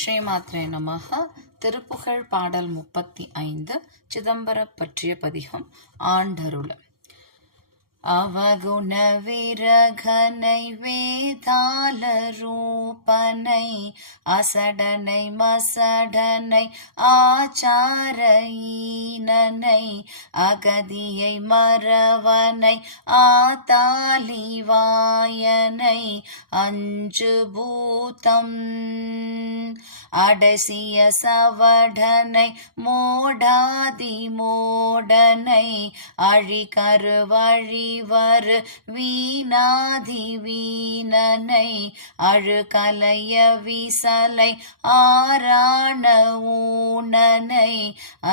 ஸ்ரீமாத்ரே நமஹ. திருப்புகழ் பாடல் 35 சிதம்பரம் பற்றிய பதிகம். ஆண்டருள அவகுண விரகனை வேதால ரூபனை அசடனை மசடனை ஆச்சார ஈனனை அகதியை மறவனை ஆத்தாலிவாயனை அஞ்சு பூதம் அடசிய சவடனை மோடாதி மோடனை அழிகருவழிவர் வீணாதி வீணனை அழுகலைய விசலை ஆராண ஊனனை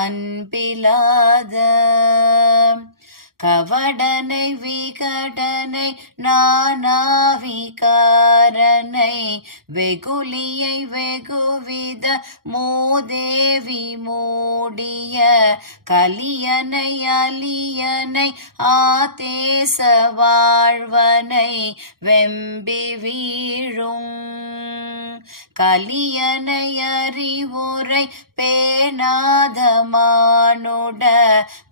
அன்பிலாத கவடனை விகடனை நானாவிகாரனை வெகுலியை வெகுவித மூதேவி மூடிய கலியனை அலியனை ஆதேச வாழ்வனை வெம்பி வீழும் கலியனை அறிவுரை பேணாத மானுட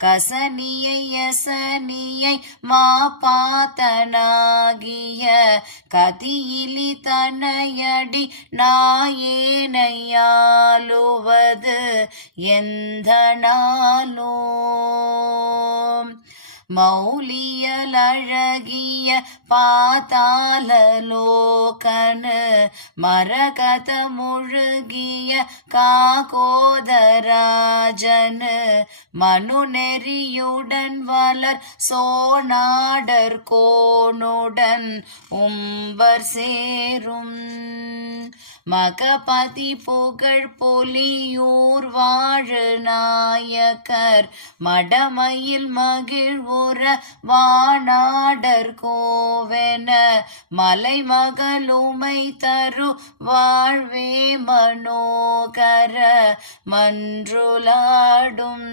கசனியை யசனியை மாபாத்தனாகிய கதியிலி தனையடி நாயேனையாளுவது எந்த நாளும் மௌலியலழகிய பாதாளலோகனு மரகத முழுகிய காகோதராஜனு மனுநெறியுடன் வளர் சோனாடர் கோனுடன் உம்பர் சேரும் மகபதி புகழ் பொலியூர் வாழு நாயக்கர் மடமயில் மகிழ்வுற வானாடர் கோவென மலைமகளுமை தரு வாழ்வே மனோகர மன்றுளாடும்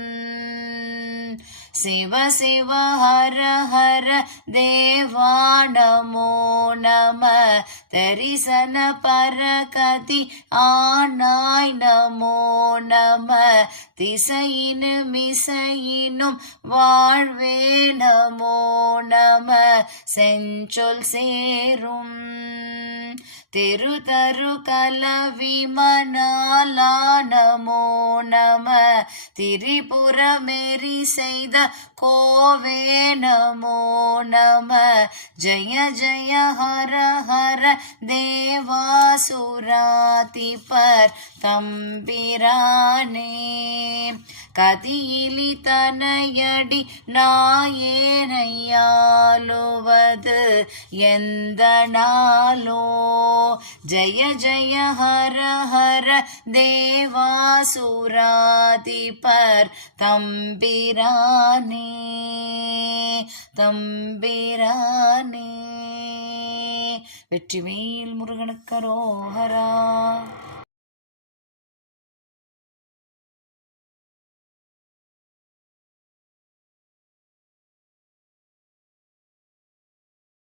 சிவ சிவ ஹர ஹர தேவா நமோ நம தரிசன பரகதி ஆனாய் நமோ நம திசையினு மிசையினும் வாழ்வே நமோ நம செஞ்சொல் சேரும் திரு தரு கலவிமனாலா நமோ நம திரிபுரமெரி செய்த கோவே நமோ நம ஜய ஜய ஹர ஹர தேவாசுராதிபர் தம்பிரானே கதியிலி தனையடி நாயேனையாளுவது எந்த நாளோ ஜய ஜய ஹர ஹர தேவாசுராதிபர் தம்பிரானே தம்பிரானே. வெற்றிவேல் முருகனுக்கு அரோகரா.